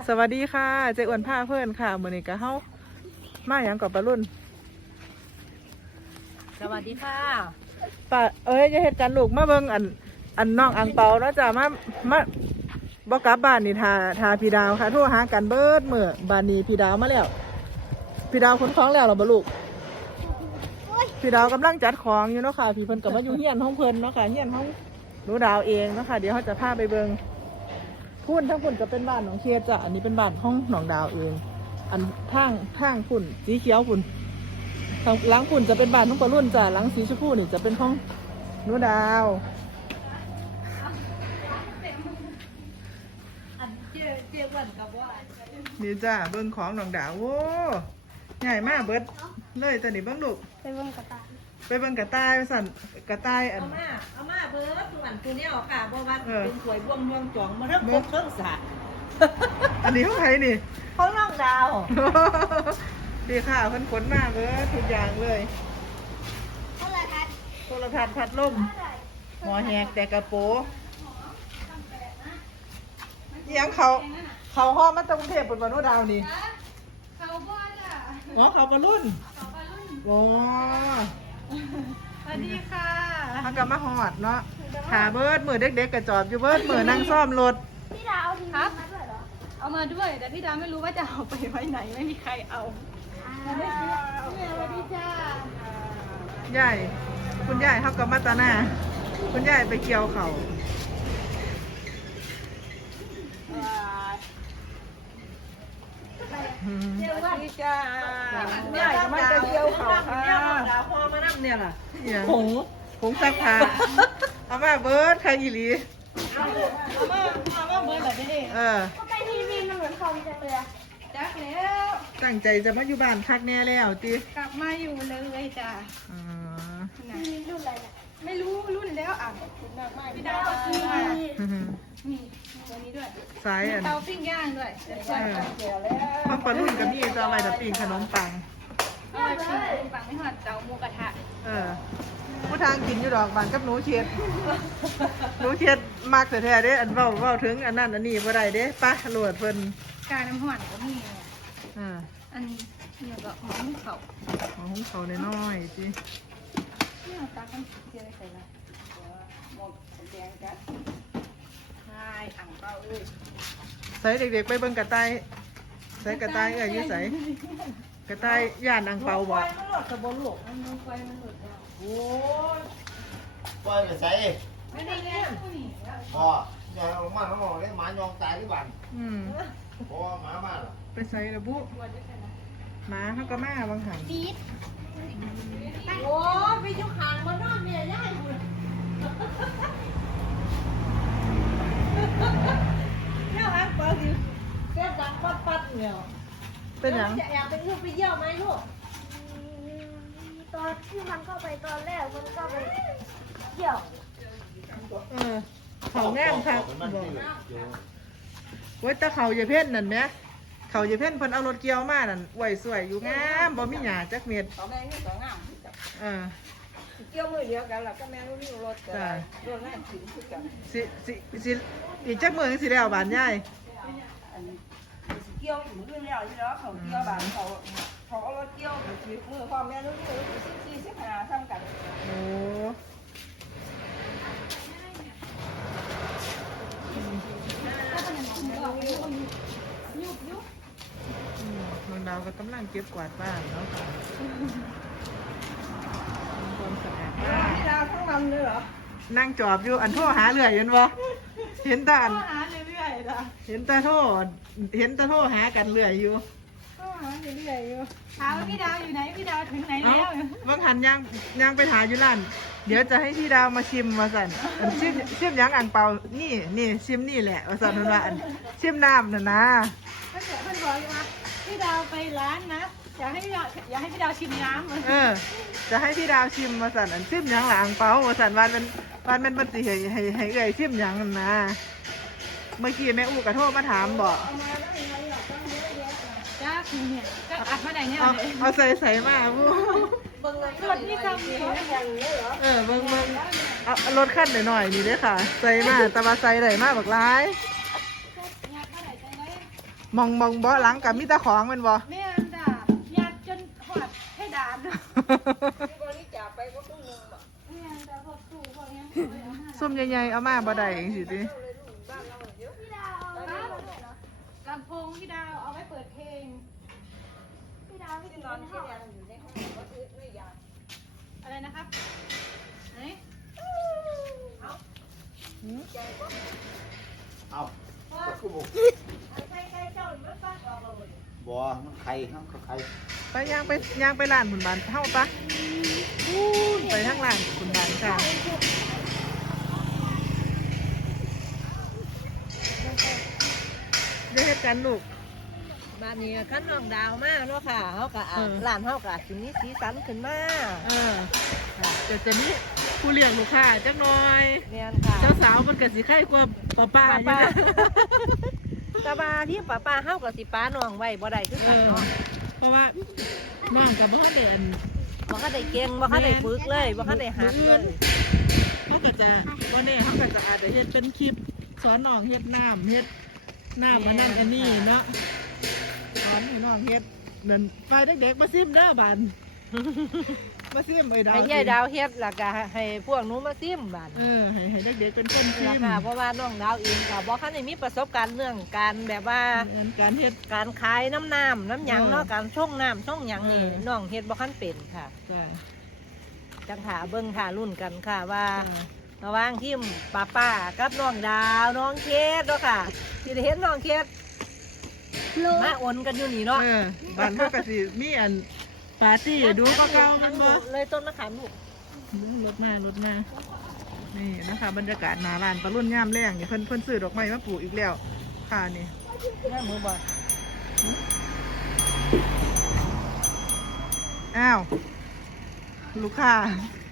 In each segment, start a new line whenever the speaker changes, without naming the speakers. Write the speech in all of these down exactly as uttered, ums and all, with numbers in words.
สวัสดีค่ะเจ๊อ้วนผ้าเพื่อนค่ะมื้อนี้ก็เฮามาหยังกับปลารุ่น
สวัสดีค่ะ
ป้าเอ้ยจะเฮ็ดกันลูกมาเบิ่งอันอันน้องอังเปาเนาะจ้ะมามาบ่กลับบ้านนี่ทาทาพี่ดาวค่ะโทรหากันเบิดมื้อบ้านนี้พี่ดาวมาแล้วพี่ดาวขนของแล้วเหรอบ่ลูกพี่ดาวกำลังจัดของอยู่เนาะค่ะพี่เพิ่นก็มาอยู่เฮียนห้องเพิ่นเนาะค่ะเฮียนห้องหนูดาวเองเนาะค่ะเดี๋ยวเขาจะพาไปเบิ่งพุ่นทั้งพุ่นก็เป็นบ้านของเคจ้ะอันนี้เป็นบ้านห้องหนองดาวเองอันทางทางพุ่นสีเขียวพุ่นทางหลังพุ่นจะเป็นบ้านของปลารุ่นจ้ะหลังสีชมพูนี่จะเป็นห้องหนูดาวนี่จ้ะเบิ่งของหนองดาวโว้ใหญ่มากเบิดเลยตัวนี้เบิ่งลูก
ไปเบิ่งกระต่าย
ไปเบิ่งกระต่ายสั่นกระต่ายอัน
เอามาเอามาเบิร์ดทุกวันตัวนี้ออกค่ะบ่ว่าเป็นสวยบวงบวงจ่องมาเริ่มครบเครื่องสา
อันนี้ของใครนี่
เขาน้องดาว
ดีค่ะเพิ่นขนมาเบิดทุกอย่างเลย
โทรทัศน์
โทรทัศน์พัดลมหมอแหกแต่กระโปงอิหยังเขาเขาห้อมาจากกรุงเทพบนวันโนดาวนี่
เขาบ่จ้ะ
อ๋อเขาปลารุ่น
เขาบอลลูน
โอ้
สวัสดีค่ะ
เขากลับมาหอดเนาะหาเบิดมือเด็กๆกระจอบอยู่เบิดมือนั่งซ่อมรถ
พี่ดาวเอาทีวีมาด้วยเหรอ
เอามาด้วยแต่พี่ดาไม่รู้ว่าจะเอาไปไว้ไหนไม่มีใครเอา
สวัสดีจ้า
ใหญ่คุณยายเขากลับมาตาหน้าคุณยายไปเกี่ยวเขา
เจ้าว่าจ้า
ใหญ่มันจะเกี่ยวเขาค่ะ
ดาวพ่อมานั่งเนี่ยล่ะ
ผงผงซักผ้าเอามาเบิร์ดใครอีหลี
เอามาเอามาเบิร์ดเหรอพี่เด็ก
เออ
ก็ไปทีวีมันเหมือนคอมจังเลยอะ
จักแล้ว
ตั้งใจจะมาอยู่บ้านคักแน่แล้วติ
กลับมาอยู่เลยจ้ะ
อ๋อ
นะ
ทีวีรุ่นอะไรเนี่ย
ไม่รู้รุ่นแล้วอ่ะพี่ดาก็ซื้อมานี่ตัวนี้ด้วย
สายอัน
เตาปิ้งย่างด้วยเดี๋ยวช่วยกันเกี่ยวแล้ว
พ่อปลารุ่นกับพี่จะเอาอะไรแต่ปีนขนมปัง
เอาไปปิ้งปังไม่หอดเตาหมูกระทะ
เออผู้ทางกินอยู่ดอกบานกับหนูเชียดหนูเชียดมากแต่แท้ๆเด้อันเว้าเว้าถึงอันนั้นอันนี้บ่ได้เด้ปะโหลดเพิ่น
กาน้ำหวานก็มีเนี่ย
อ่า
อันนี้เนี่ยก็หอมเขา
ของของเขาน้อยๆสิ
เนี่ยตากันเจียวใส่ละหมดแดงจ้ะใช่อ่างเปาเอ้ย
ใส่เด็กๆไปเบิ่งกระต่ายใส่กระต่ายเอ้ยอยู่ใส่กระต่ายย่านอังเปาบ่
มันหลดสะบนหลก
มันลงไฟมันหลุดแล้ว
โอ้ย
ปล่อยไปใส่
ไม่ได้เล่น
พ่ออย่าลงมาข้างนอกเลยหมายองตายที่บ้าน
อืม
เพราะว่าหมามาหรอ
ไปใส่ระบุหมาเขาก็มาบางหัน
บีด
โอ้ยไปยุคหางมานอนเนี่ยย่ายคุณเนี่ยหางเปิดอยู่เส้นดังปัดปัดเนี่ย
เป็นหยัง
อยากไปลูกไปเยี่ยวไหมลูก
ตอนที่มันเข้าไปตอนแรกมันก็ไปเที่ยว
เออเขาแง่มค่ะ
มัน
บอก
ที่อยู่
ไว้ยแตาเขาอย่าเพ่นนั่นไหมเขาอย่าเพ่นเพิ่นเอารถเกี่ยวมานั่นไหวสวยอยู่งามบ่มีหญ้าจักเม็ด
สองแม่นี่สองงาม
เออ
เกี่ยวมือเดียวกันแล้วก็แม่รู้นี่รถกัน
จ้ะ
รถแม่ถึงคือกัน
สิสิสิอีกจักมือสิแล้วบานยาย
เกี่ยวอยู่มือแล้วที่แล้วเขาเกี่ยวบางเขาเขาเอารถเกี่ยวไปซื้อมือพ่อแม่รู้นี่รู้สิบสี่สิบห้าทำกัน
โอ้อืมน้องดาวก็กำลังเก็บกวาดบ้านเนาะค่ะทำความสะอาดบ้าน
พี่ดาวทั้งวันเลยเหรอ
นั่งจอบอยู่อันโทรหาเรื่อยเห็นบ่เห็นแตาอัน
ก็หาเรื่อยๆจ้ะ
เห็นแตาโทรเห็นแตาโทรหากันเรื่อยอยู่
ก็หาเรื่อยๆอยู่ถามว่าพี่ดาวอยู่ไหนพี่ดาวถึงไหน
เอ้า
แล้ว
บางหันยังยังไปหาอยู่ร้านเดี๋ยวจะให้พี่ดาวมาชิมมาสั่นอันชิมชิมหยังอ่างเปานี่นี่ชิมนี่แหละมาสั่นนั่นว่าอันชิมน้ำน่ะนะ
เพื่อนเพื่อนบอกอยู่ว่าพี่ดาวไปร้านนะอยากให้พี่ดาวอยากให้พี่ดาวชิมน้ำเลย
เออ จะให้พี่ดาวชิมมาสั่นอันชิมหยังหละอ่างเปามาสั่นวันมันวันมันมันสิให้ให้ให้เอ่ยชิมหยังนั่นนะเมื่อกี้แม่อู้กระโทรมาถามบอก
จ้าคือเนี่ยก็อัดมาไหนเนี่ย
เอา
เลย
เอาใส่ใส่มาบู
เบิ่งเลย
รถนี่ทำเนี่ย
อย่างนี้เหรอ
เออเบิ่งเบิ่งเอาเอารถขั้นหน่อยๆนี่เด้อค่ะ ใส่มาแตะมาใส่ไหนมาบักร้าย
อยากมาไหนใจไหม
มองมองเบาะหลังกับมิตรของแมันบ่
แม่นจ้ะยัดจนหอดให้ดานเนาะ
ที่บริจาคไปก็ครึ่งหนึงบ่
แม่นจ้ะพวกตู้พวกนี้เอามา
ซุ่มใหญ่ๆเอามาบ่ได้จังซี่ติ
พี่ดาวเอาไว้ด้วยเหรอ
ลำโพงพี่ดาวเอาไว้เปิดเพลง
พี่ดาวพี่
ที่
น
น
อ
อน น
ที่
ที่
ห้อง
ยังอยู่ในห้องก็คือไม่อยาก
อะไรนะครับไหน
เอาก็คือบอก
ใครใครเจ้าไม่ฟังออกมาหมด
บ่มันไข่น้ำไข่
ไปย่างไปย่างไปร้านบุญบานเฮาปะอู้ยไปทางร้านบุญบานค่ะเดี๋ยวเฮ็ดกันลูก
บ้านนี้ขั้นน้องดาวมากเนาะค่ะเขาก็อ่า
เออ
ร้านเขาก็อาจสิมีสีสันขึ้นมา
เออจะจะมีผู้เลี้ยงลูกค้าจักหน่อย
เนียนค่ะ
เจ้าสาวมันก็สิไข่กว่าป้าป้าๆอยู่นะ
แตาบาที่ป้าป้าเฮากับสิป้าน้องไว้บ่ได้คือ
เอ
กัน
อ
เนาะ
เพราะว่าน้องกับบ่ทันได้อัน
บ่คันได้เก่งบ่คันได้ฝึกเลยบ่คันได้หัดเลย
เขาก็จะวันนี้เขาก็จะอาจจะเฮ็ดเป็นคลิปสอนน้องเฮ็ดน้ำเฮ็ดน้ำมันนั่นอันนี้เนาะสอนให้น้องเฮ็ดเหมือนไปเด็กๆมาซิมเด้อบัน มาซิมไอ้ดาว
ให้ยายดาวเฮ็ดแล้วก็ให้พวกหนูมาซิมบาด
เออให้ให้เด็กๆเป็นคนซิ
นี่
ม
ล่ะค่ะเพราะว่าน้องดาวเองก็บ่คันได้มีประสบการณ์เรื่องการแบบว่า
เรื่องการเฮ็ด
การขายน้ำน้ำน้ำหยังเนาะ
เออ
การช่องน้ำช่องหยังนี่
เออ
น้องเฮ็ดบ่คันเป็นค่ะ
จ้ะ
จังถาเบิ่งถารุ่นกันค่ะว่า
เออ
ระหว่างทีมป้าป้ากับน้องดาวน้องเคสเนาะค่ะที่ได้เห็นน้องเคสมาโอนกันอยู่นี่เนาะ
เออบ้านเขาก็สิมีอันปาร์ตี้ดูก็เก่าๆมันบ่
เลยต้นมะขามลูก
รถมารถมานี่นะคะบรรยากาศหน้าร้านปลารุ่นย่ามแรงนี่เพิ่นเพิ่นซื้อดอกไม้มาปลูกอีกแล้วค่ะนี่
แม่มือบ่
อ้าวลูกค้า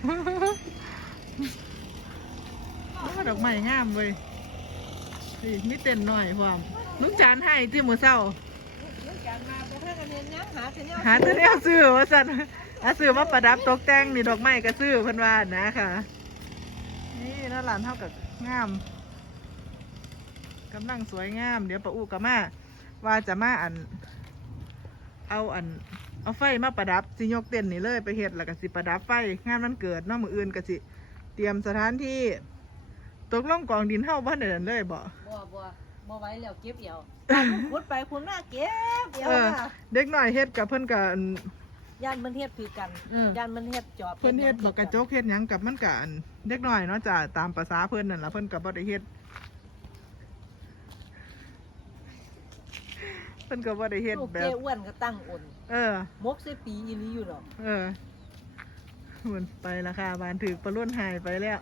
อ้าวดอกไม้งามเว้ยนี่มีเต้นหน่อยพร้อมลุงจานให้ที่มือเศร้า
ลูกจานมาบ่ทันกันเห็นหยังหาสิแนว
หาตัวเดียวซื้อว่าสันอาซื้อมาประดับตกแต่งนี่ดอกไม้ก็ซื้อเพิ่นว่านะค่ะ นี่น่าร้านเท่ากับงามกำลังสวยงาม เดี๋ยวปะอูกับมาว่าจะมาอัน เอาอัน เอาไฟมาประดับสิยกเต้นนี่เลยไปเฮ็ดแล้วก็สิประดับไฟงานมันเกิดเนาะมื้ออื่นก็สิเตรียมสถานที่ตกลงกองดินเฮาบ่ได้นั่นเลยบ่
บ่บ่บ่ไหว้แล้วเก็บเอี่ยวขุดไปขุดมาเก็บเอี่ยว
เออ
ค่ะ
เด็กน้อยเฮ็ดกับเพิ่นก็อัน
ย่านมันเฮ็ดคือกัน
อืม
ย่านมันเฮ็ดจอบ
เพิ่นเฮ็ดบอกกระจกเฮ็ดหยังกับมันก็อันเด็กน้อยเนาะจ้ะตามภาษาเพิ่นนั่นล่ะเพิ่นก็บ่ได้เฮ็ดเพิ่นก็บ่ได้เฮ็ด
ลูก
แบ
เจ้
บ
อ้วนก็ตั้งอ่น
เออ
มกใส่ปีอีหลีอยู่ดอก
เออหุ่นไปและค่ะบานถือปลาลุ่นหายไปแล้ว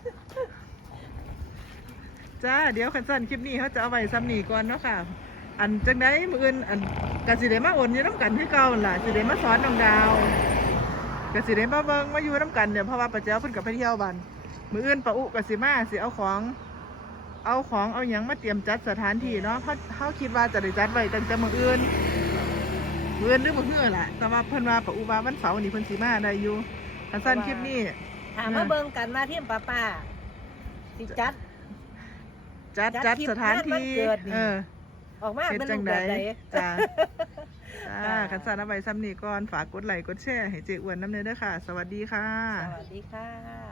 จ้า เดี๋ยวคันสั้นคลิปนี้เขาจะเอาไว้ซ้ำนี่ก่อนเนาะค่ะ อันจังได้มืออื่นอันกสิเดมาโอนอยู่น้ำกันที่เก่าหั่นล่ะสิเดมาสอนน้องดาวกสิเดมาเบิ่งมาอยู่น้ำกันเนี่ยเพราะว่าป้าเจ้าเพิ่นกับไปเที่ยวบันมืออื่นป้าอุกสิมาสิเอาของ เอาของเอาหยังมาเตรียมจัดสถานที่เนาะเขาเขาคิดว่าจะได้จัดไว้ตั้งแต่มืออื่นมืออื่นหรือมือเฮือแหละแต่ว่าเพิ่นว่าป้าอุว่าวันเสาร์นี่เพิ่นสิมาได้อยู่คันสั้นคลิปนี้
ถามมาเบิ่งกันมาเที่ยมป้าป้าสิจัด
จัด
จั
จั
ด
ด
คลิป
สถานที่
งานวันเกิดนี่
เออ
ออกมา
เป็น
เป็น
จั
รู
ง
ป
ใด
แบบใด
จ้าจ้าคันสั้นเอาไว้ซ้ำนี่ก่อนฝากกดไลค์กดแชร์ให้เจ๊อ้วนน้ำเนยเด้อค่ะ สวัสดีค่ะ
สวัสดีค่ะ